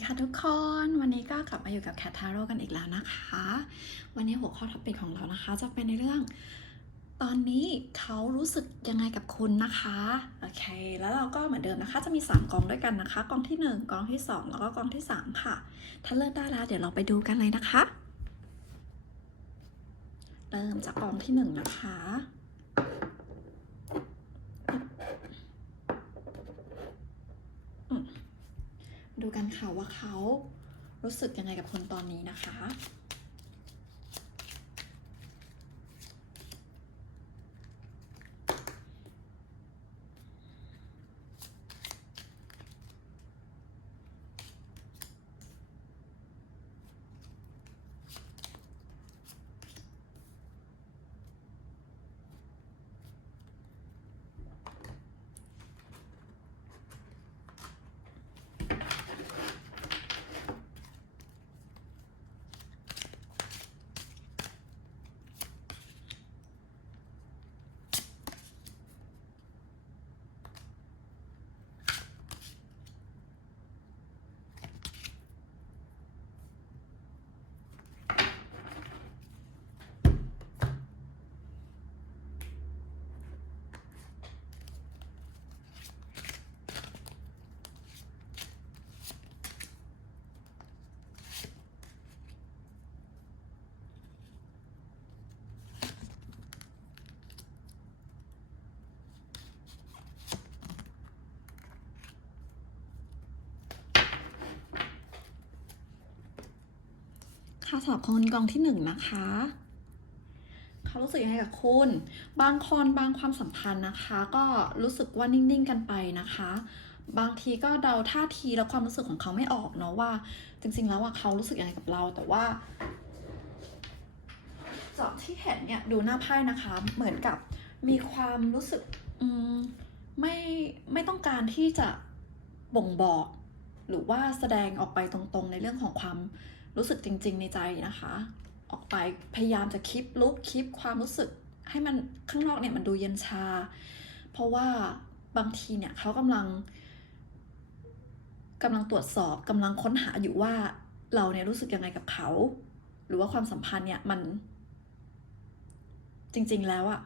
ดีค่ะทุกคน วันนี้ก็กลับมาอยู่กับแคททาโร่กันอีกแล้วนะคะ วันนี้หัวข้อท็อปิกของเรานะคะ จะเป็นในเรื่อง ตอนนี้เขารู้สึกยังไงกับคุณนะคะโอเค แล้วเราก็เหมือนเดิมนะคะ จะมี 3กองด้วยกันนะคะ กองที่ 1กองที่ 2 แล้วก็กองที่ 3 ค่ะ ถ้าเลือกได้แล้วเดี๋ยวเราไปดูกันเลยนะคะ เริ่มจากกองที่ 1 นะคะ ดูกันค่ะว่าเขารู้สึกยังไงกับคนตอนนี้นะคะ คะสำหรับคนกองที่หนึ่งนะคะเขารู้สึกยังไงกับคุณ บางคนบางความสัมพันธ์นะคะ ก็รู้สึกว่านิ่งๆกันไปนะคะ บางทีก็เดาท่าทีและความรู้สึกของเขาไม่ออกเนาะว่า จริง ๆ แล้วว่าเขารู้สึกยังไงกับเราแต่ว่าจากที่เห็นเนี่ยดูหน้าไพ่นะคะ เหมือนกับมีความรู้สึกมไม่ไม่ต้องการที่จะบ่งบอก หรือว่าแสดงออกไปตรงๆ ในเรื่องของความ รู้สึกจริง ๆ ในใจนะคะ ออกไปพยายามจะคลิปลุกคลิปความรู้สึกให้มันข้างนอกเนี่ยมันดูเย็นชา เพราะว่าบางทีเนี่ยเขากำลังกำลังตรวจสอบกำลังค้นหาอยู่ว่าเราเนี่ยรู้สึกยังไงกับเขา หรือว่าความสัมพันธ์เนี่ยมันจริง ๆ แล้วอะ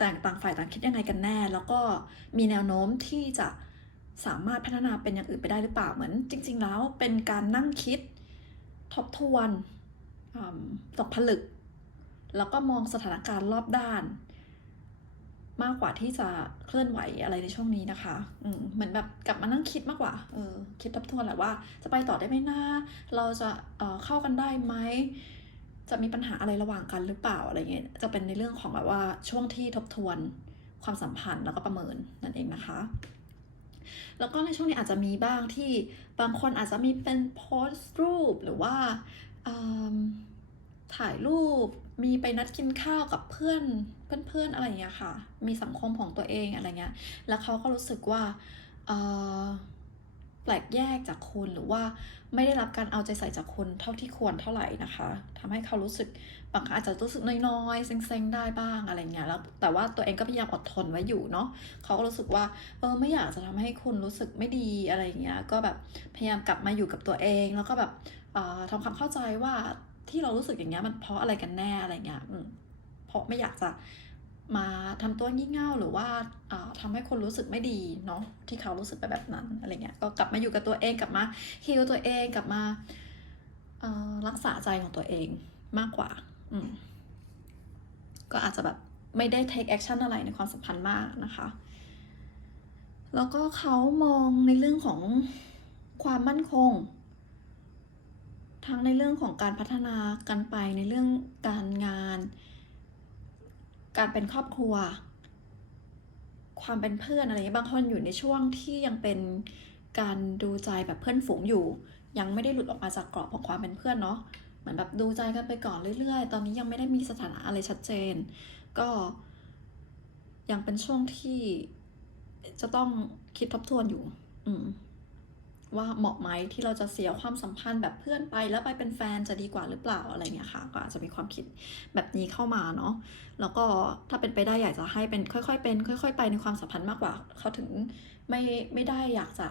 ต่างต่างฝ่ายต่างคิดยังไงกันแน่ แล้วก็มีแนวโน้มที่จะสามารถพัฒนาเป็นอย่างอื่นไปได้หรือเปล่าเหมือน จริง ๆ แล้วเป็นการนั่งคิด ทบทวนอืมตกผลึก แล้วก็มองสถานการณ์รอบด้าน มากกว่าที่จะเคลื่อนไหวอะไรในช่วงนี้นะคะอืเหมือนแบบกลับมานั่งคิดมากกว่าเออคิดทบทวนแหละว่า จะไปต่อได้ไหมนะเราจะเอ่อเข้ากันได้ไหมจะมีปัญหาอะไรระหว่างกันหรือเปล่าอะไรเงี้ยจะเป็นในเรื่องของแบบว่าช่วงที่ทบทวนความสัมพันธ์แล้วก็ประเมินนั่นเองนะคะ แล้วก็ในช่วงนี้อาจจะมีบ้างที่บางคนอาจจะมีเป็นโพสต์รูปหรือว่าถ่ายรูปมีไปนัดกินข้าวกับเพื่อนเพื่อนๆอะไรอย่างเงี้ยค่ะ มีสังคมของตัวเองอะไรเงี้ย แล้วเขาก็รู้สึกว่า แปลกแยกจากคุณหรือว่าไม่ได้รับการเอาใจใส่จากคุณเท่าที่ควรเท่าไหร่นะคะทำให้เขารู้สึกบางครั้งอาจจะรู้สึกน้อยๆเซ็งๆได้บ้างอะไรเงี้ยแล้วแต่ว่าตัวเองก็พยายามอดทนไว้อยู่เนาะเขาก็รู้สึกว่าเออไม่อยากจะทำให้คุณรู้สึกไม่ดีอะไรเงี้ยก็แบบพยายามกลับมาอยู่กับตัวเอง แล้วก็แบบออทำความเข้าใจว่าที่เรารู้สึกอย่างเงี้ยมันเพราะอะไรกันแน่อะไรเงี้ยเพราะไม่อยากจะ มาทำตัวงี่เง่าหรือว่าอ่าทำให้คนรู้สึกไม่ดีเนาะที่เขารู้สึกไปแบบนั้นอะไรเงี้ยก็กลับมาอยู่กับตัวเองกลับมาฮีลตัวเองกลับมารักษาใจของตัวเองมากกว่าอืมก็อาจจะแบบไม่ได้ take action อะไรในความสัมพันธ์มากนะคะ แล้วก็เขามองในเรื่องของความมั่นคง ทั้งในเรื่องของการพัฒนากันไปในเรื่องการงาน การเป็นครอบครัว ความเป็นเพื่อนอะไรเงี้ยบางคนอยู่ในช่วงที่ยังเป็นการดูใจแบบเพื่อนฝูงอยู่ ยังไม่ได้หลุดออกมาจากกรอบของความเป็นเพื่อนเนาะเหมือนแบบดูใจกันไปก่อนเรื่อยๆ ตอนนี้ยังไม่ได้มีสถานะอะไรชัดเจน ก็ยังเป็นช่วงที่จะต้องคิดทบทวนอยู่ อืม ว่าเหมาะไหมที่เราจะเสียความสัมพันธ์แบบเพื่อนไปแล้วไปเป็นแฟนจะดีกว่าหรือเปล่าอะไรเงี้ยค่ะ ก็อาจจะมีความคิดแบบนี้เข้ามาเนาะแล้วก็ถ้าเป็นไปได้อยากจะให้เป็นค่อยๆเป็น ค่อย ๆ ไปในความสัมพันธ์มากกว่า เขาถึงไม่ไม่ได้อยากจะ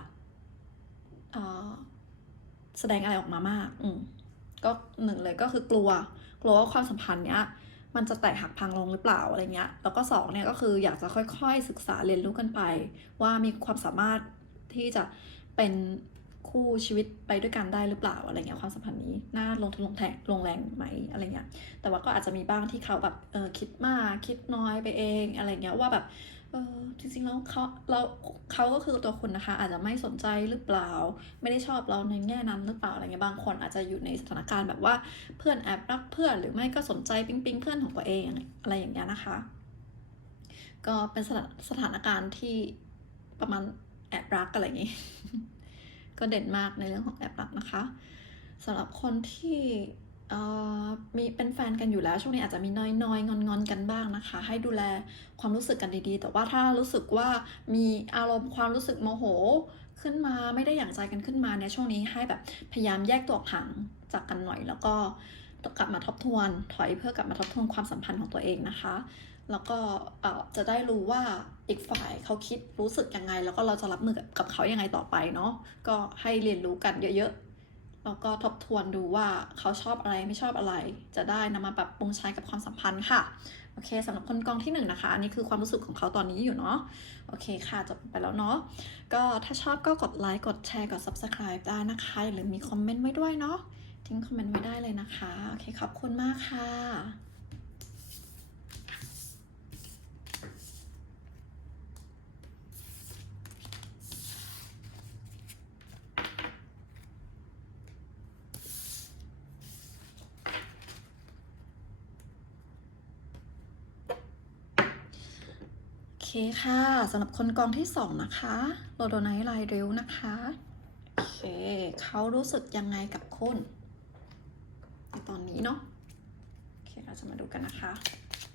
แสดงอะไรออกมามาก อืมก็หนึ่งเลยก็คือกลัว กลัวว่าความสัมพันธ์เนี้ยมันจะแตกหักพังลงหรือเปล่าอะไรเงี้ย แล้วก็สองเนี่ยก็คืออยากจะค่อยๆศึกษาเรียนรู้กันไป ว่ามีความสามารถที่จะ เป็นคู่ชีวิตไปด้วยกันได้หรือเปล่าอะไรเงี้ยความสัมพันธ์นี้น่าลงทุนลงแทงลงแรงไหมอะไรเงี้ยแต่ว่าก็อาจจะมีบ้างที่เขาแบบเออคิดมากคิดน้อยไปเองอะไรเงี้ยว่าแบบเออจริงๆแล้วเขาเราเขาก็คือตัวคุณนะคะ อาจจะไม่สนใจหรือเปล่า ไม่ได้ชอบเราในแง่นั้นหรือเปล่าอะไรเงี้ยบางคนอาจจะอยู่ในสถานการณ์แบบว่าเพื่อนแอบรักเพื่อนหรือไม่ก็สนใจปิ๊งปิ๊งเพื่อนของตัวเองอะไรอย่างเงี้ยนะคะ ก็เป็นสถานสถานการณ์ที่ประมาณ แอบรักอะไรอย่างงี้ ก็เด่นมากในเรื่องของแอบรักนะคะสำหรับคนที่มีเป็นแฟนกันอยู่แล้วช่วงนี้อาจจะมีน้อยๆงอนๆกันบ้างนะคะ ให้ดูแลความรู้สึกกันดีๆ แต่ว่าถ้ารู้สึกว่ามีอารมณ์ความรู้สึกโมโหขึ้นมาไม่ได้อย่างใจกันขึ้นมาในช่วงนี้ให้แบบพยายามแยกตัวห่างจากกันหน่อย แล้วก็กลับมาทบทวน ถอยเพื่อกลับมาทบทวนความสัมพันธ์ของตัวเองนะคะ แล้วก็เอ่อจะได้รู้ว่าอีกฝ่ายเขาคิดรู้สึกยังไง แล้วก็เราจะรับมือกับเขายังไงต่อไปเนาะก็ให้เรียนรู้กันเยอะๆแล้วก็ทบทวนดูว่าเขาชอบอะไรไม่ชอบอะไร จะได้นำมาปรับปรุงใช้กับความสัมพันธ์ค่ะโอเคสำหรับคนกองที่หนึ่งนะคะอันนี้คือความรู้สึกของเขาตอนนี้อยู่เนาะโอเคค่ะจบไปแล้วเนาะก็ถ้าชอบก็กดไลค์กดแชร์กด subscribe ได้นะคะหรือมีคอมเมนต์ไว้ด้วยเนาะทิ้งคอมเมนต์ไว้ได้เลยนะคะโอเคขอบคุณมากค่ะ คค่ะสำหรับคนกองที่สองนะคะโรโดไนท์ไลเรลนะคะ โอเค เขารู้สึกยังไงกับคุณในตอนนี้เนาะโอเคเราจะมาดูกันนะคะ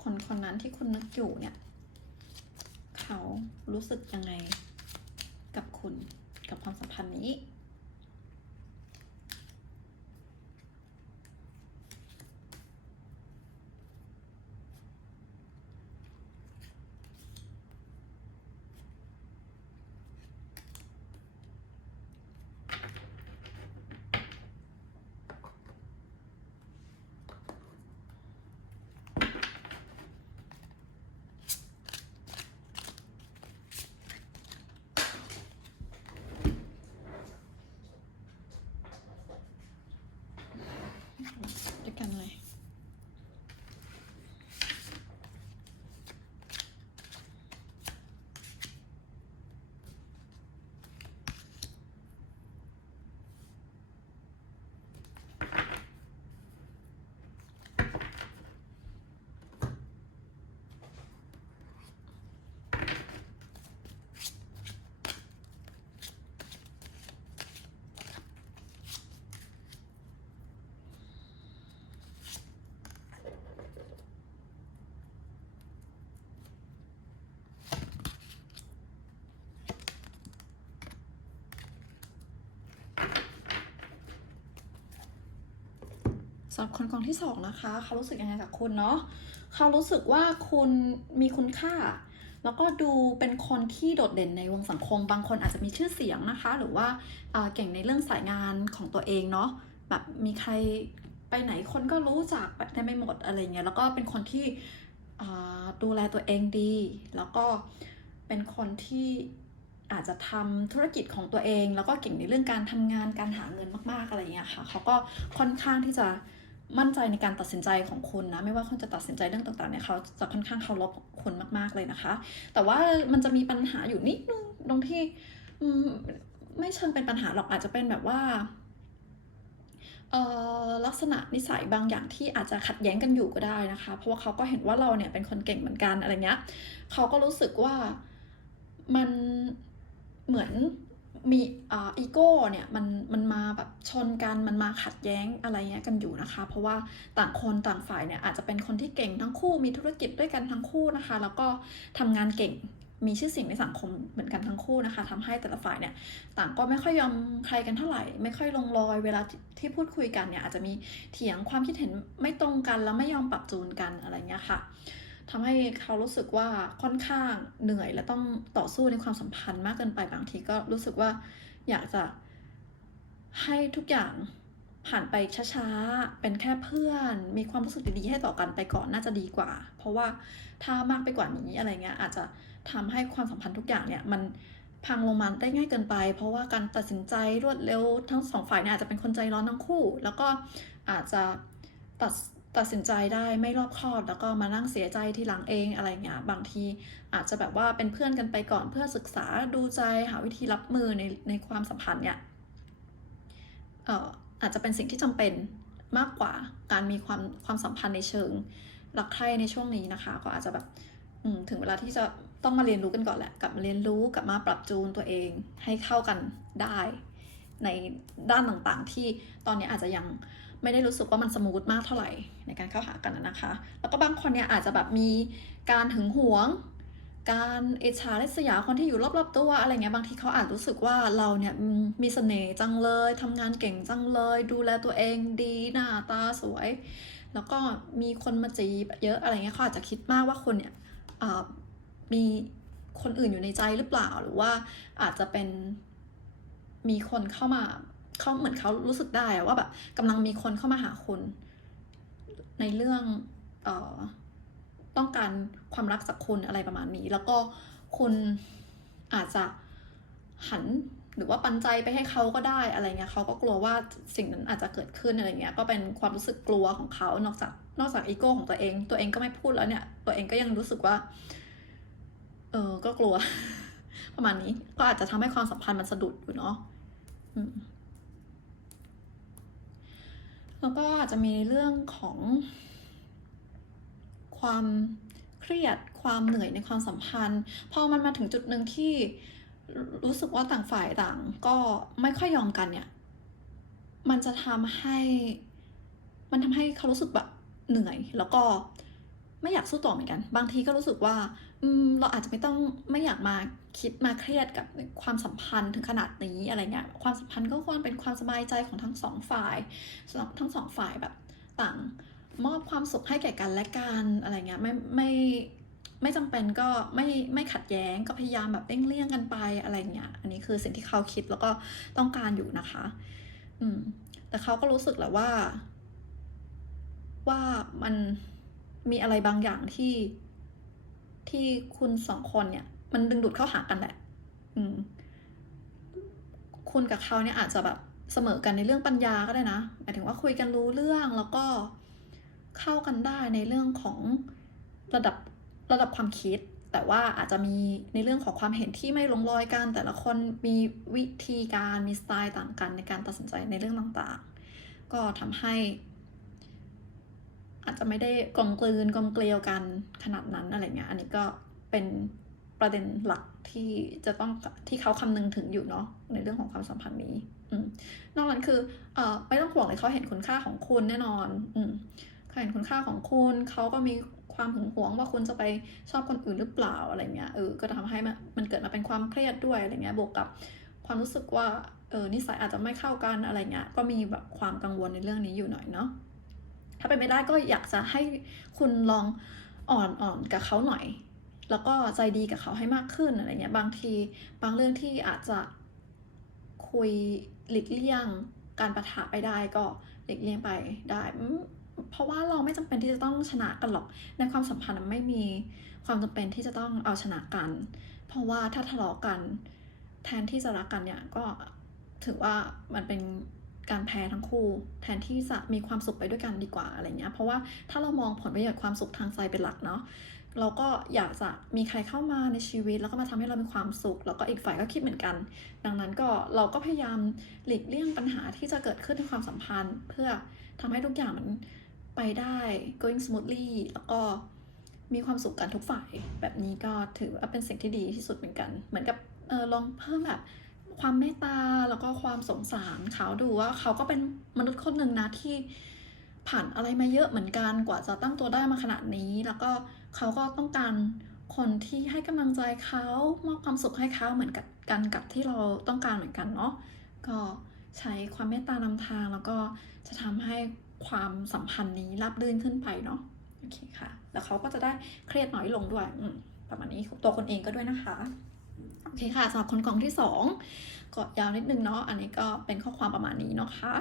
คนคนนั้นที่คุณนึกอยู่เนี่ย เขารู้สึกยังไงกับคุณกับความสัมพันธ์นี้ ด้วยกันเลย สำหรับคนกองที่สองนะคะ เขารู้สึกยังไงกับคุณเนาะเขารู้สึกว่าคุณมีคุณค่า แล้วก็ดูเป็นคนที่โดดเด่นในวงสังคม บางคนอาจจะมีชื่อเสียงนะคะ หรือว่าเก่งในเรื่องสายงานของตัวเองเนาะแบบมีใครไปไหนคนก็รู้จักได้ไม่หมดอะไรเงี้ยแล้วก็เป็นคนที่ดูแลตัวเองดี แล้วก็เป็นคนที่อาจจะทำธุรกิจของตัวเอง แล้วก็เก่งในเรื่องการทำงานการหาเงินมาก ๆ อะไรเงี้ยค่ะ เขาก็ค่อนข้างที่จะ มั่นใจในการตัดสินใจของคุณนะ ไม่ว่าคุณจะตัดสินใจเรื่องต่างๆเนี่ยเขาจะค่อนข้างเคารพคุณมาก ๆเลยนะคะ แต่ว่ามันจะมีปัญหาอยู่นิดนึงตรงที่ไม่เชิงเป็นปัญหาหรอกอาจจะเป็นแบบว่าลักษณะนิสัยบางอย่างที่อาจจะขัดแย้งกันอยู่ก็ได้นะคะ เพราะว่าเขาก็เห็นว่าเราเนี่ยเป็นคนเก่งเหมือนกันอะไรเงี้ยเขาก็รู้สึกว่ามันเหมือน มีอีโก้เนี่ยมันมันมาแบบชนกันมันมาขัดแย้งอะไรเงี้ยกันอยู่นะคะ เพราะว่าต่างคนต่างฝ่ายเนี่ยอาจจะเป็นคนที่เก่งทั้งคู่มีธุรกิจด้วยกันทั้งคู่นะคะ แล้วก็ทำงานเก่งมีชื่อเสียงในสังคมเหมือนกันทั้งคู่นะคะทำให้แต่ละฝ่ายเนี่ยต่างก็ไม่ค่อยยอมใครกันเท่าไหร่ ไม่ค่อยลงรอยเวลาทที่พูดคุยกันเนี่ยอาจจะมีเถียงความคิดเห็นไม่ตรงกันแล้วไม่ยอมปรับจูนกันอะไรเงี้ยค่ะ ทำให้เขารู้สึกว่าค่อนข้างเหนื่อยและต้องต่อสู้ในความสัมพันธ์มากเกินไปบางทีก็รู้สึกว่าอยากจะให้ทุกอย่างผ่านไปช้าๆ เป็นแค่เพื่อน มีความรู้สึกดีๆให้ต่อกันไปก่อนน่าจะดีกว่า เพราะว่าถ้ามากไปกว่านี้อะไรเงี้ยอาจจะทำให้ความสัมพันธ์ทุกอย่างเนี่ยมันพังลงมาได้ง่ายเกินไป เพราะว่าการตัดสินใจรวดเร็วทั้งสองฝ่ายเนี่ยอาจจะเป็นคนใจร้อนทั้งคู่ แล้วก็อาจจะตัด ตัดสินใจได้ไม่รอบคอบ แล้วก็มานั่งเสียใจทีหลังเองอะไรเงี้ยบางทีอาจจะแบบว่าเป็นเพื่อนกันไปก่อนเพื่อศึกษาดูใจหาวิธีรับมือในในความสัมพันธ์เนี่ยเอ่ออาจจะเป็นสิ่งที่จำเป็นมากกว่าการมีความความสัมพันธ์ในเชิงรักใคร่ในช่วงนี้นะคะ ก็อาจจะแบบถึงเวลาที่จะต้องมาเรียนรู้กันก่อนแหละกลับมาเรียนรู้กลับมาปรับจูนตัวเองให้เข้ากันได้ ในด้านต่างๆที่ตอนนี้อาจจะยัง ไม่ได้รู้สึกว่ามันสมูทมากเท่าไหร่ในการเข้าหากันนะคะ แล้วก็บางคนเนี่ยอาจจะแบบมีการหึงหวง การเอิจฉาริษยาคนที่อยู่รอบๆตัวอะไรเงี้ยบางทีเขาอาจรู้สึกว่าเราเนี่ยมมีเสน่ห์จังเลยทำงานเก่งจังเลย ดูแลตัวเองดีหน้าตาสวย แล้วก็มีคนมาจีบเยอะอะไรเงี้ยเขาอาจจะคิดมากว่าคนเนี่ยมีคนอื่นอยู่ในใจหรือเปล่าหรือว่าอาจจะเป็นมีคนเข้ามา เขาเหมือนเขารู้สึกได้อะว่าแบบกำลังมีคนเข้ามาหาคุณ ในเรื่องเอ่อต้องการความรักจากคุณอะไรประมาณนี้ แล้วก็คุณอาจจะหันหรือว่าปันใจไปให้เขาก็ได้อะไรเงี้ยเขาก็กลัวว่าสิ่งนั้นอาจจะเกิดขึ้นอะไรเงี้ย ก็เป็นความรู้สึกกลัวของเขานอกจากนอกจากอีโก้ของตัวเอง ตัวเองก็ไม่พูดแล้วเนี่ย ตัวเองก็ยังรู้สึกว่า เออก็กลัว ประมาณนี้ ก็อาจจะทำให้ความสัมพันธ์มันสะดุดอยู่เนาะอืม แล้วก็อาจจะมีเรื่องของ ความเครียดความเหนื่อยในความสัมพันธ์ พอมันมาถึงจุดหนึ่งที่รู้สึกว่าต่างฝ่ายต่าง ก็ไม่ค่อยยอมกันเนี่ย มันจะทำให้ มันทำให้เขารู้สึกแบบเหนื่อย แล้วก็ไม่อยากสู้ต่อเหมือนกัน บางทีก็รู้สึกว่า เราอาจจะไม่ต้องไม่อยากมาคิดมาเครียดกับความสัมพันธ์ถึงขนาดนี้อะไรเงี้ยความสัมพันธ์ก็ควรเป็นความสบายใจของทั้งสองฝ่ายสำหรับทั้งสองฝ่ายแบบต่างมอบความสุขให้แก่กันและกันอะไรเงี้ยไม่ไม่ไม่จำเป็นก็ไม่ไม่ขัดแย้งก็พยายามแบบเลี่ยงเลี่ยงกันไปอะไรเงี้ยอันนี้คือสิ่งที่เขาคิดแล้วก็ต้องการอยู่นะคะ อืม แต่เขาก็รู้สึกแหละว่า ว่ามันมีอะไรบางอย่างที่ ที่คุณสองคนเนี่ย มันดึงดูดเข้าหากันแหละ อืม คุณกับเขาเนี่ยอาจจะแบบเสมอกันในเรื่องปัญญาก็ได้นะหมายถึงว่าคุยกันรู้เรื่องแล้วก็เข้ากันได้ในเรื่องของระดับระดับความคิด แต่ว่าอาจจะมีในเรื่องของความเห็นที่ไม่ลงรอยกัน แต่ละคนมีวิธีการมีสไตล์ต่างกันในการตัดสินใจในเรื่องต่างๆ ก็ทำให้ อาจจะไม่ได้กลมกลืนกลมเกลียวกันขนาดนั้นอะไรเงี้ยอันนี้ก็เป็นประเด็นหลักที่จะต้องที่เขาคำนึงถึงอยู่เนาะในเรื่องของความสัมพันธ์นี้อนอกนั้นคือเออไม่ต้องห่วงเลยเขาเห็นคุณค่าของคุณแน่นอนอืเขาเห็นคุณค่าของคุณเขาก็มีความหึงหวงว่าคุณจะไปชอบคนอื่นหรือเปล่าอะไรเงี้ยเออก็ทำให้มันมันเกิดมาเป็นความเครียดด้วยอะไรเงี้ยบวกกับความรู้สึกว่าเออนิสัยอาจจะไม่เข้ากันอะไรเงี้ยก็มีแบบความกังวลในเรื่องนี้อยู่หน่อยเนาะ ถ้าเป็นไปได้ก็อยากจะให้คุณลองอ่อนอ่อนกับเขาหน่อย แล้วก็ใจดีกับเขาให้มากขึ้นอะไรเงี้ยบางทีบางเรื่องที่อาจจะคุยหลีกเลี่ยงการประทะไปได้ก็หลีกเลี่ยงไปได้เพราะว่าเราไม่จำเป็นที่จะต้องชนะกันหรอก ในความสัมพันธ์ไม่มีความจำเป็นที่จะต้องเอาชนะกัน เพราะว่าถ้าทะเลาะกันแทนที่จะรักกันเนี่ยก็ถือว่ามันเป็น การแพ้ทั้งคู่ แทนที่จะมีความสุขไปด้วยกันดีกว่าอะไรเงี้ยเพราะว่าถ้าเรามองผลประโยชน์ความสุขทางใจเป็นหลักเนาะเราก็อยากจะมีใครเข้ามาในชีวิต แล้วก็มาทำให้เรามีความสุข แล้วก็อีกฝ่ายก็คิดเหมือนกัน ดังนั้นก็เราก็พยายามหลีกเลี่ยงปัญหาที่จะเกิดขึ้นในความสัมพันธ์ เพื่อทำให้ทุกอย่างมันไปได้ going smoothly แล้วก็มีความสุขกันทุกฝ่าย แบบนี้ก็ถือว่าเป็นสิ่งที่ดีที่สุดเหมือนกัน เหมือนกับออลองเพิ่มแบบ ความเมตตาแล้วก็ความสงสารเขาดูว่าเขาก็เป็นมนุษย์คนหนึ่งนะที่ผ่านอะไรมาเยอะเหมือนกันกว่าจะตั้งตัวได้มาขนาดนี้ แล้วก็เขาก็ต้องการคนที่ให้กำลังใจเขามอบความสุขให้เขาเหมือนกับกันกับที่เราต้องการเหมือนกันเนาะก็ใช้ความเมตตานำทางแล้วก็จะทำให้ความสัมพันธ์นี้ราบรื่นขึ้นไปเนาะโอเคค่ะ แล้วเขาก็จะได้เครียดน้อยลงด้วยประมาณนี้ตัวคนเองก็ด้วยนะคะ โอเคค่ะสำหรับคนกล่องที่สองก็ยาวนิดนึงเนาะอันนี้ก็เป็นข้อความประมาณนี้เนาะคะ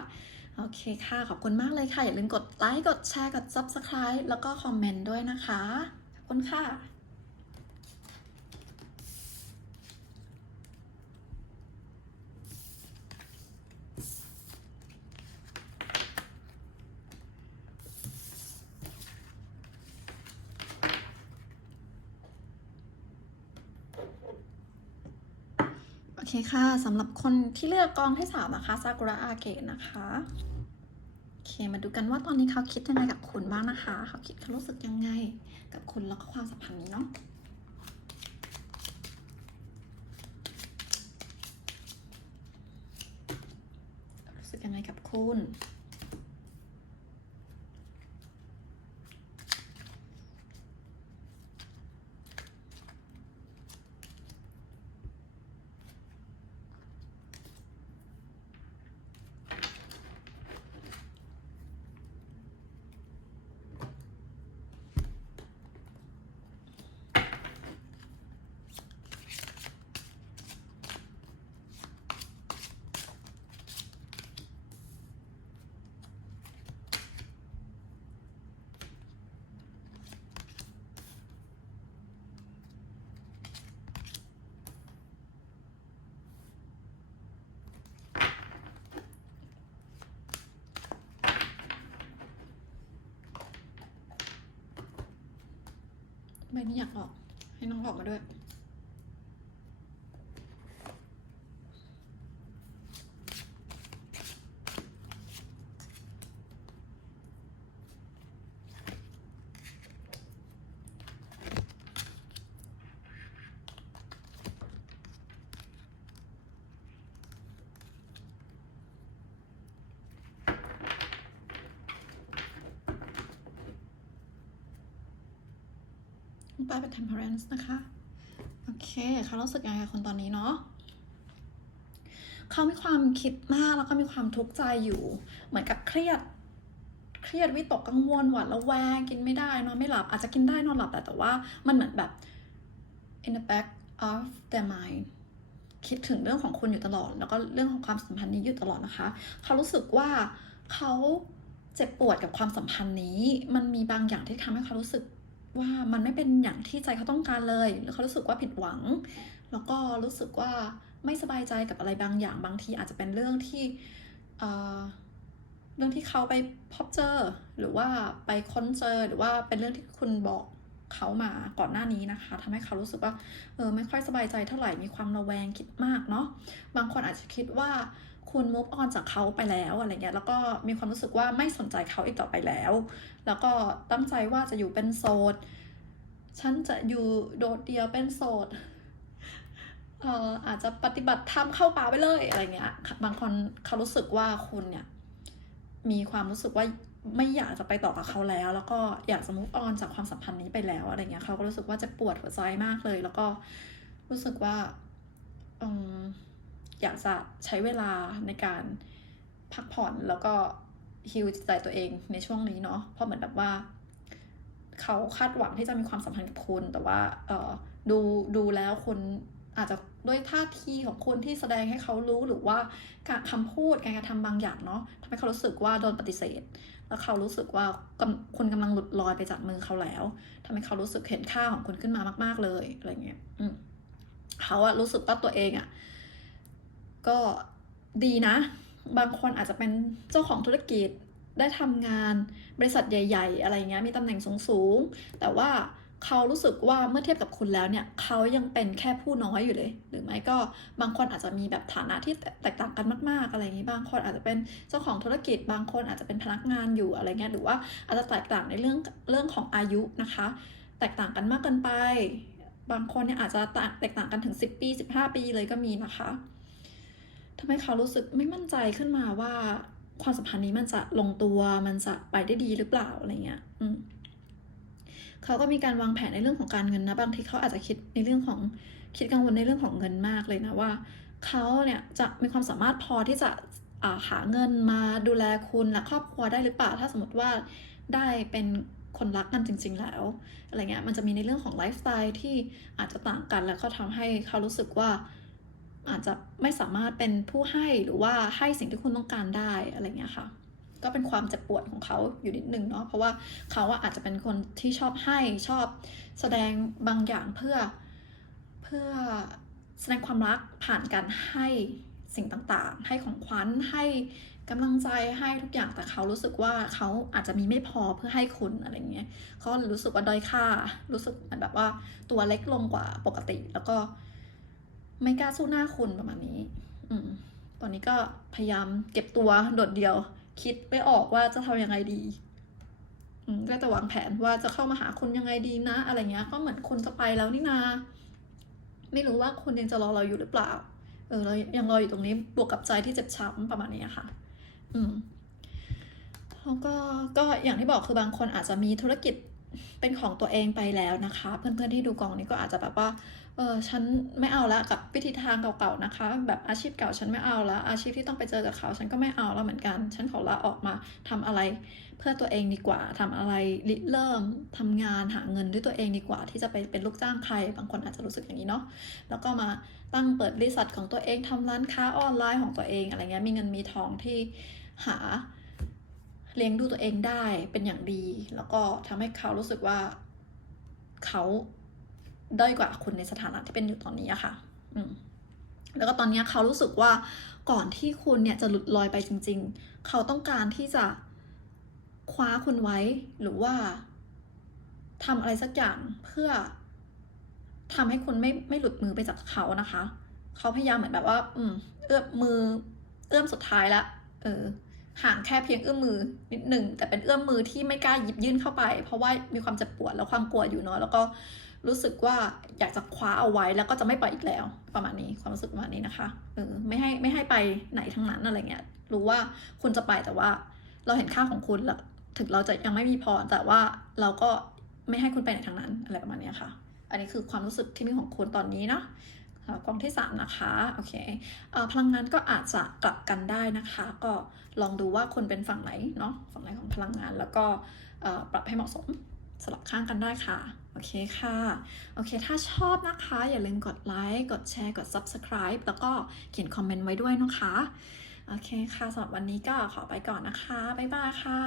โอเคค่ะ ขอบคุณมากเลยค่ะ อย่าลืมกดไลค์ กดแชร์ กด Subscribe แล้วก็คอมเมนต์ด้วยนะคะ ขอบคุณค่ะ ค่ะสำหรับคนที่เลือกกองที่สามนะคะซากุระอาเกะนะคะโอเคมาดูกันว่าตอนนี้เขาคิดยังไงกับคุณบ้างนะคะ เขาคิดเขารู้สึกยังไงกับคุณแล้วก็ความสัมพันธ์นี้เนาะรู้สึกยังไงกับคุณ นี้อยากออก ให้น้องออกมาด้วย ใต้เป็น temperance นะคะ โอเคเขารู้สึกยังไงกับคนตอนนี้เนาะเขามีความคิดมากแล้วก็มีความทุกข์ใจอยู่ เหมือนกับเครียด เครียดวิตกกังวลหวาดระแวงกินไม่ได้นอนไม่หลับ อาจจะกินได้นอนหลับแต่แต่ว่ามันเหมือนแบบ in the back of their mind คิดถึงเรื่องของคุณอยู่ตลอด แล้วก็เรื่องของความสัมพันธ์นี้อยู่ตลอดนะคะ เขารู้สึกว่าเขาเจ็บปวดกับความสัมพันธ์นี้ มันมีบางอย่างที่ทำให้เขารู้สึก ว่ามันไม่เป็นอย่างที่ใจเขาต้องการเลยหรือเขารู้สึกว่าผิดหวัง แล้วก็รู้สึกว่าไม่สบายใจกับอะไรบางอย่างบางทีอาจจะเป็นเรื่องที่เเรื่องที่เขาไปพบเจอ หรือว่าไปค้นเจอหรือว่าเป็นเรื่องที่คุณบอกเขามาก่อนหน้านี้นะคะทำให้เขารู้สึกว่าเออไม่ค่อยสบายใจเท่าไหร่มีความระแวงคิดมากเนาะบางคนอาจจะคิดว่า คุณ move on จากเขาไปแล้วอะไรเงี้ยแล้วก็มีความรู้สึกว่าไม่สนใจเขาอีกต่อไปแล้ว แล้วก็ตั้งใจว่าจะอยู่เป็นโสดฉันจะอยู่โดดเดียวเป็นโสดเอ่ออาจจะปฏิบัติธรรมเข้าป่าไปเลยอะไรเงี้ยบางคนเขารู้สึกว่าคุณเนี่ยมีความรู้สึกว่าไม่อยากจะไปต่อกับเขาแล้ว แล้วก็อยากจะ move on จากความสัมพันธ์นี้ไปแล้วอะไรเงี้ยเขาก็รู้สึกว่าจะปวดหัวใจมากเลย แล้วก็รู้สึกว่าอืม อยากจะใช้เวลาในการพักผ่อนแล้วก็ฮิวจิตใจตัวเองในช่วงนี้เนาะเพราะเหมือนแบบว่า เขาคาดหวังที่จะมีความสัมพันธ์กับคุณแต่ว่าเออดูดูแล้วคุณอาจจะด้วยท่าทีของคุณที่แสดงให้เขารู้หรือว่าการคำพูดการกระทำบางอย่างเนาะทำให้เขารู้สึกว่าโดนปฏิเสธ แล้วเขารู้สึกว่าคุณกำลังหลุดลอยไปจากมือเขาแล้วทำให้เขารู้สึกเห็นค่าของคุณขึ้นมามาก ๆเลยอะไรเงี้ยอืเขาอะรู้สึกว่าตัวเองอะ ก็ดีนะ บางคนอาจจะเป็นเจ้าของธุรกิจได้ทำงานบริษัทใหญ่ ๆ อะไรเงี้ยมีตำแหน่งสูงๆแต่ว่าเขารู้สึกว่าเมื่อเทียบกับคุณแล้วเนี่ยเขายังเป็นแค่ผู้น้อยอยู่เลย หรือไม่ก็บางคนอาจจะมีแบบฐานะที่แตกต่างกันมาก ๆ อะไรอย่างนี้ บางคนอาจจะเป็นเจ้าของธุรกิจ บางคนอาจจะเป็นพนักงานอยู่อะไรเงี้ยหรือว่าอาจจะแตกต่างในเรื่องเรื่องของอายุนะคะ แตกต่างกันมากเกินไป บางคนเนี่ยอาจจะแตกต่างกันถึง 10 ปี 15 ปีเลยก็มีนะคะ ทำให้เขารู้สึกไม่มั่นใจขึ้นมาว่าความสัมพันธ์นี้มันจะลงตัวมันจะไปได้ดีหรือเปล่าอะไรเงี้ยอืมเขาก็มีการวางแผนในเรื่องของการเงินนะ บางทีเขาอาจจะคิดในเรื่องของคิดกังวลในเรื่องของเงินมากเลยนะว่าเขาเนี่ยจะมีความสามารถพอที่จะาหาเงินมาดูแลคุณและครอบครัวได้หรือเปล่า ถ้าสมมติว่าได้เป็นคนรักกันจริง ๆ แล้วอะไรเงี้ยมันจะมีในเรื่องของไลฟ์สไตล์ที่อาจจะต่างกันแล้วก็ทำให้เขารู้สึกว่า อาจจะไม่สามารถเป็นผู้ให้หรือว่าให้สิ่งที่คุณต้องการได้อะไรเงี้ยค่ะ ก็เป็นความเจ็บปวดของเขาอยู่นิดนึงเนาะเพราะว่าเขาอาจจะเป็นคนที่ชอบให้ชอบแสดงบางอย่างเพื่อเพื่อแสดงความรักผ่านการให้สิ่งต่างๆ ให้ของขวัญให้กำลังใจให้ทุกอย่างแต่เขารู้สึกว่าเขาอาจจะมีไม่พอเพื่อให้คุณอะไรเงี้ยเขารู้สึกว่าด้อยค่า รู้สึกเหมือนแบบว่าตัวเล็กลงกว่าปกติ แล้วก็ ไม่กล้าสู้หน้าคุณประมาณนี้ อืมตอนนี้ก็พยายามเก็บตัวโดดเดี่ยว คิดไม่ออกว่าจะทำยังไงดีอืมก็จะวางแผนว่าจะเข้ามาหาคุณยังไงดีนะ อะไรเงี้ย ก็เหมือนคุณจะไปแล้วนี่นา ไม่รู้ว่าคุณยังจะรอเราอยู่หรือเปล่า เออเรายังรออยู่ตรงนี้บวกกับใจที่เจ็บช้ำประมาณนี้ค่ะ อืมแล้วก็ก็อย่างที่บอกคือบางคนอาจจะมีธุรกิจเป็นของตัวเองไปแล้วนะคะ เพื่อนๆที่ดูกองนี้ก็อาจจะแบบว่า ออฉันไม่เอาละกับวิธีทางเก่าๆนะคะ แบบอาชีพเก่าฉันไม่เอาละอาชีพที่ต้องไปเจอกับเขา ฉันก็ไม่เอาแล้วเหมือนกัน ฉันขอลาออกมาทำอะไรเพื่อตัวเองดีกว่าทำอะไรริเริ่มทำงานหาเงินด้วยตัวเองดีกว่า ที่จะไปเป็นลูกจ้างใครบางคนอาจจะรู้สึกอย่างนี้เนาะแล้วก็มาตั้งเปิดบริษัทของตัวเองทำร้านค้าออนไลน์ของตัวเองอะไรเงี้ยมีเงินมีทองที่หาเลี้ยงดูตัวเองได้เป็นอย่างดี แล้วก็ทำให้เขารู้สึกว่าเขา ด้อยกว่าคุณในสถานะที่เป็นอยู่ตอนนี้อะค่ะ อืมแล้วก็ตอนนี้เขารู้สึกว่าก่อนที่คุณเนี่ยจะหลุดลอยไปจริง ๆ เขาต้องการที่จะคว้าคุณไว้หรือว่าทำอะไรสักอย่างเพื่อทำให้คุณไม่ไม่หลุดมือไปจากเขานะคะ เขาพยายามเหมือนแบบว่า อืม เอื้อมมือ เอื้อมสุดท้ายละเออ ห่างแค่เพียงเอื้อมมือนิดหนึ่งแต่เป็นเอื้อมมือที่ไม่กล้าหยิบยื่นเข้าไป เพราะว่ามีความเจ็บปวดแล้วความกลัวอยู่เนาะแล้วก็ รู้สึกว่าอยากจะคว้าเอาไว้แล้วก็จะไม่ปล่อยอีกแล้ว ประมาณนี้ความรู้สึกประมาณนี้นะคะเออไม่ให้ไม่ให้ไปไหนทั้งนั้นอะไรเงี้ยรู้ว่าคุณจะไปแต่ว่าเราเห็นค่าของคุณแล้วถึงเราจะยังไม่มีพอแต่ว่าเราก็ไม่ให้คุณไปไหนทั้งนั้นอะไรประมาณนี้ค่ะ อันนี้คือความรู้สึกที่มีของคุณตอนนี้เนาะกองที่ 3 นะคะโอเคเอ่อพลังงานก็อาจจะกลับกันได้นะคะ ก็ลองดูว่าคุณเป็นฝั่งไหนเนาะฝั่งไหนของพลังงานแล้วก็ปรับให้เหมาะสม สลับข้างกันได้ค่ะ โอเคค่ะ โอเค ถ้าชอบนะคะ อย่าลืมกดไลค์ กดแชร์ กด Subscribe แล้วก็เขียนคอมเมนต์ไว้ด้วยนะคะ โอเคค่ะสำหรับวันนี้ก็ขอไปก่อนนะคะ บ๊ายบายค่ะ